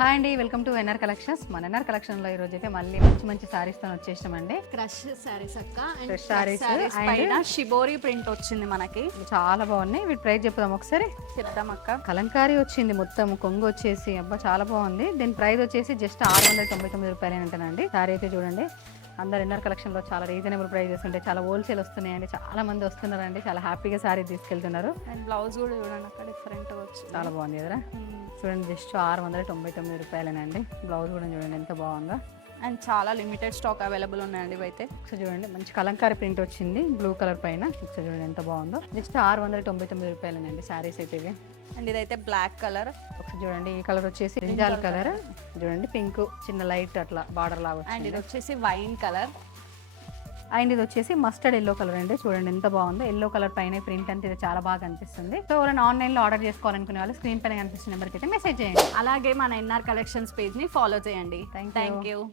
Hi అండి, welcome to NR collections. మన NR collection లో ఈ రోజు అయితే మళ్ళీ మంచి సారీస్ తో వచ్చేసామండి. క్రష్ సారీస్ అక్క, Crush sarees and పైన షిబోరి ప్రింట్ వచ్చింది మనకి. చాలా బాగున్నాయి. వీటి ప్రైస్ చెప్దాం ఒకసారి. చెప్దాం అక్క. కలంకారీ వచ్చింది, మొత్తం కొంగు వచ్చేసి అబ్బా చాలా బాగుంది. దీని ప్రైస్ వచ్చేసి జస్ట్ 699 రూపాయలేనంటేనండి. సారీ అయితే చూడండి, అందరు ఎన్ఆర్ కలెక్షన్ లో చాలా రీజనబుల్ ప్రైజెస్ ఉంటాయి, చాలా హోల్సేల్ వస్తున్నాయండి, చాలా మంది వస్తున్నారండి, చాలా హ్యాపీగా సారీ తీసుకెళ్తున్నారు. అండ్ బ్లౌజ్ కూడా చూడండి అక్క, డిఫరెంట్ గా వచ్చింది, చాలా బాగుంది కదా. చూడండి, జస్ట్ 699 రూపాయలేనండి. బ్లౌజ్ కూడా చూడండి ఎంత బాగుందో. అండ్ చాలా లిమిటెడ్ స్టాక్ అవైలబుల్ ఉన్నాయండి ఇవైతే. ఒకసారి చూడండి, మంచి కలంకారీ ప్రింట్ వచ్చింది బ్లూ కలర్ పైన. ఒకసారి చూడండి ఎంత బాగుందో. జస్ట్ 699 రూపాయలేనండి శారీస్ అయితే ఇవి. అండ్ ఇదైతే బ్లాక్ కలర్. ఒకసారి చూడండి, ఈ కలర్ వచ్చేసి బ్రింజాల్ కలర్. చూడండి పింక్ చిన్న లైట్ అట్లా బార్డర్ లాగా అండ్ ఇది వచ్చింది. వచ్చేసి వైన్ కలర్. అండ్ ఇది వచ్చేసి మస్టర్డ్ ఎల్లో కలర్ అండి. చూడండి ఎంత బాగుందో. ఎల్లో కలర్ పైన ప్రింట్ అంటే ఇది చాలా బాగా అనిపిస్తుంది. సో ఎవరైనా ఆన్లైన్ లో ఆర్డర్ చేసుకోవాలనుకునే వాళ్ళు స్క్రీన్ పైన కనిపిస్తున్న నెంబర్కి అయితే మెసేజ్ చేయండి. అలాగే మన ఎన్ఆర్ కలెక్షన్స్ పేజ్ ని ఫాలో చేయండి. Thank you. Thank you.